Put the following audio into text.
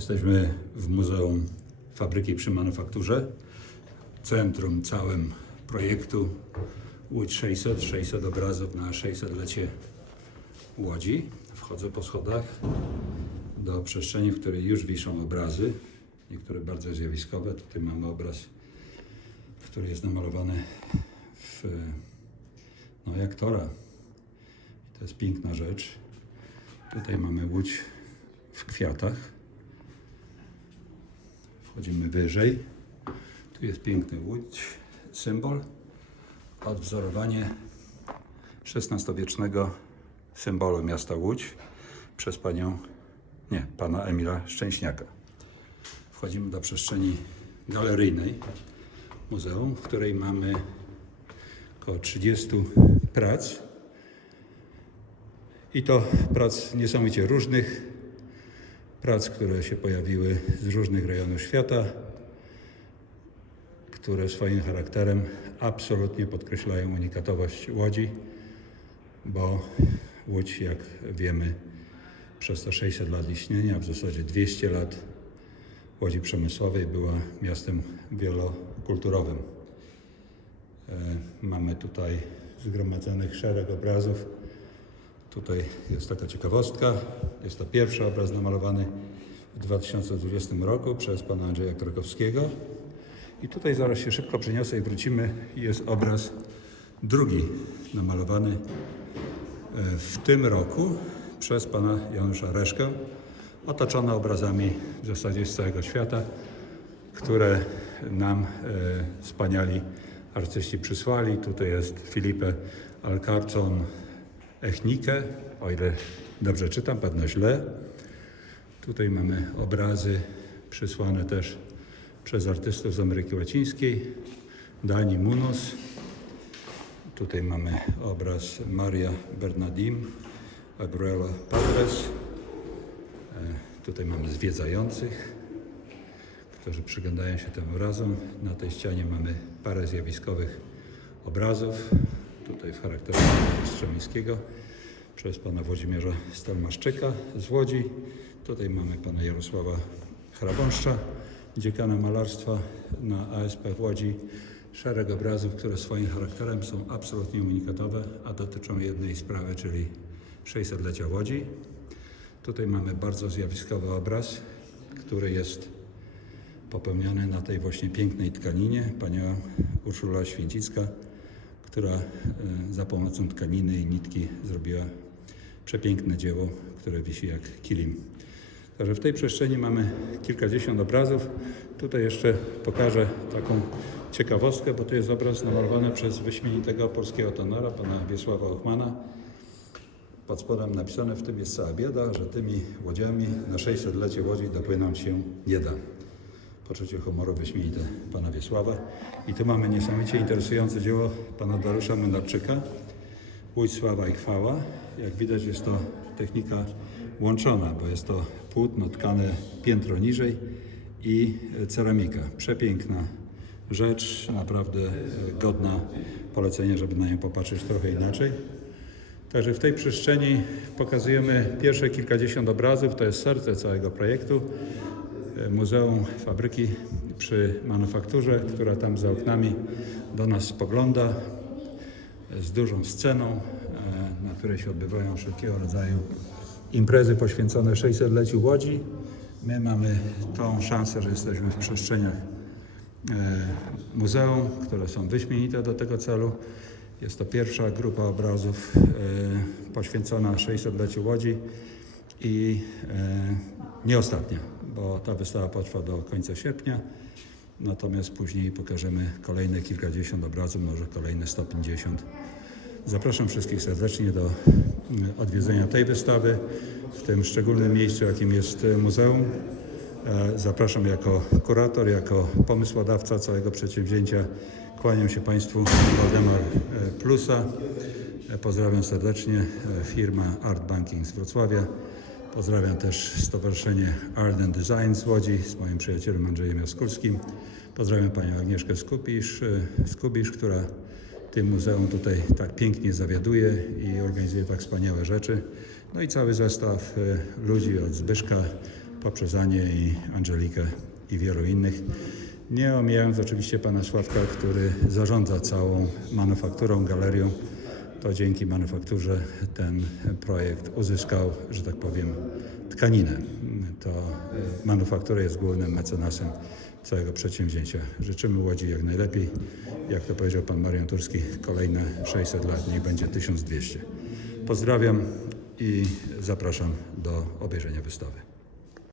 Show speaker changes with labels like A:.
A: Jesteśmy w Muzeum Fabryki przy Manufakturze, centrum całym projektu Łódź 600, 600 obrazów na 600-lecie Łodzi. Wchodzę po schodach do przestrzeni, w której już wiszą obrazy, niektóre bardzo zjawiskowe. Tutaj mamy obraz, który jest namalowany w, no jak Tora. To jest piękna rzecz. Tutaj mamy łódź w kwiatach. Wchodzimy wyżej. Tu jest piękny łódź, symbol. Odwzorowanie XVI-wiecznego symbolu miasta Łódź przez panią, nie, pana Emila Szczęśniaka. Wchodzimy do przestrzeni galeryjnej muzeum, w której mamy około 30 prac. I to prac niesamowicie różnych, prac, które się pojawiły z różnych rejonów świata, które swoim charakterem absolutnie podkreślają unikatowość Łodzi, bo Łódź, jak wiemy, przez te 600 lat istnienia, w zasadzie 200 lat Łodzi Przemysłowej była miastem wielokulturowym. E, Mamy tutaj zgromadzonych szereg obrazów. Tutaj jest taka ciekawostka. Jest to pierwszy obraz namalowany w 2020 roku przez pana Andrzeja Krakowskiego. I tutaj zaraz się szybko przeniosę i wrócimy. Jest obraz drugi namalowany e, w tym roku przez pana Janusza Reszkę, otoczony obrazami w zasadzie z całego świata, które nam e, wspaniali artyści przysłali. Tutaj jest Filipe Alcarton Echnike, o ile dobrze czytam, pewno źle. Tutaj mamy obrazy przysłane też przez artystów z Ameryki Łacińskiej, Dani Munoz. Tutaj mamy obraz Maria Bernardim, Aguilera Padres. E, Tutaj mamy zwiedzających, którzy przyglądają się tym obrazom. Na tej ścianie mamy parę zjawiskowych obrazów. Tutaj w charakterze Strzemińskiego przez pana Włodzimierza Stelmaszczyka z Łodzi. Tutaj mamy pana Jarosława Hrabąszcza, dziekana malarstwa na ASP w Łodzi. Szereg obrazów, które swoim charakterem są absolutnie unikatowe, a dotyczą jednej sprawy, czyli 600-lecia Łodzi. Tutaj mamy bardzo zjawiskowy obraz, który jest popełniony na tej właśnie pięknej tkaninie. Pania Urszula Święcicka, która e, za pomocą tkaniny i nitki zrobiła przepiękne dzieło, które wisi jak kilim. Także w tej przestrzeni mamy kilkadziesiąt obrazów. Tutaj jeszcze pokażę taką ciekawostkę, bo to jest obraz namalowany przez wyśmienitego polskiego tonara, pana Wiesława Ochmana. Pod spodem napisane, w tym jest cała bieda, że tymi łodziami na 600-lecie Łodzi dopłynąć się nie da. Poczucie humoru wyśmienite pana Wiesława. I tu mamy niesamowicie interesujące dzieło pana Dariusza Mynarczyka, Łódź, Sława i Chwała. Jak widać jest to technika łączona, bo jest to płótno tkane piętro niżej i ceramika. Przepiękna rzecz, naprawdę godna polecenia, żeby na nią popatrzeć trochę inaczej. Także w tej przestrzeni pokazujemy pierwsze kilkadziesiąt obrazów, to jest serce całego projektu. E, Muzeum Fabryki przy Manufakturze, która tam za oknami do nas spogląda z dużą sceną, e, na której się odbywają wszelkiego rodzaju imprezy poświęcone 600-leciu Łodzi. My mamy tą szansę, że jesteśmy w przestrzeniach e, muzeum, które są wyśmienite do tego celu. Jest to pierwsza grupa obrazów poświęcona 600-leciu Łodzi i nie ostatnia, bo ta wystawa potrwa do końca sierpnia. Natomiast później pokażemy kolejne kilkadziesiąt obrazów, może kolejne 150. Zapraszam wszystkich serdecznie do mm, odwiedzenia tej wystawy w tym szczególnym miejscu, jakim jest e, muzeum. E, Zapraszam jako kurator, jako pomysłodawca całego przedsięwzięcia. Kłaniam się Państwu, Waldemar e, Plusa. Pozdrawiam serdecznie firma Art Banking z Wrocławia. Pozdrawiam też Stowarzyszenie Art and Design z Łodzi z moim przyjacielem Andrzejem Jaskulskim. Pozdrawiam Panią Agnieszkę Skupisz, e, Skubisz, która tym muzeum tutaj tak pięknie zawiaduje i organizuje tak wspaniałe rzeczy. No i cały zestaw e, ludzi od Zbyszka poprzez Anię i Angelikę i wielu innych. Nie omijając oczywiście pana Sławka, który zarządza całą manufakturą, galerią. To dzięki manufakturze ten projekt uzyskał, że tak powiem, tkaninę. To manufaktura jest głównym mecenasem całego przedsięwzięcia. Życzymy Łodzi jak najlepiej. Jak to powiedział pan Marian Turski, kolejne 600 lat, niech będzie 1200. Pozdrawiam i zapraszam do obejrzenia wystawy.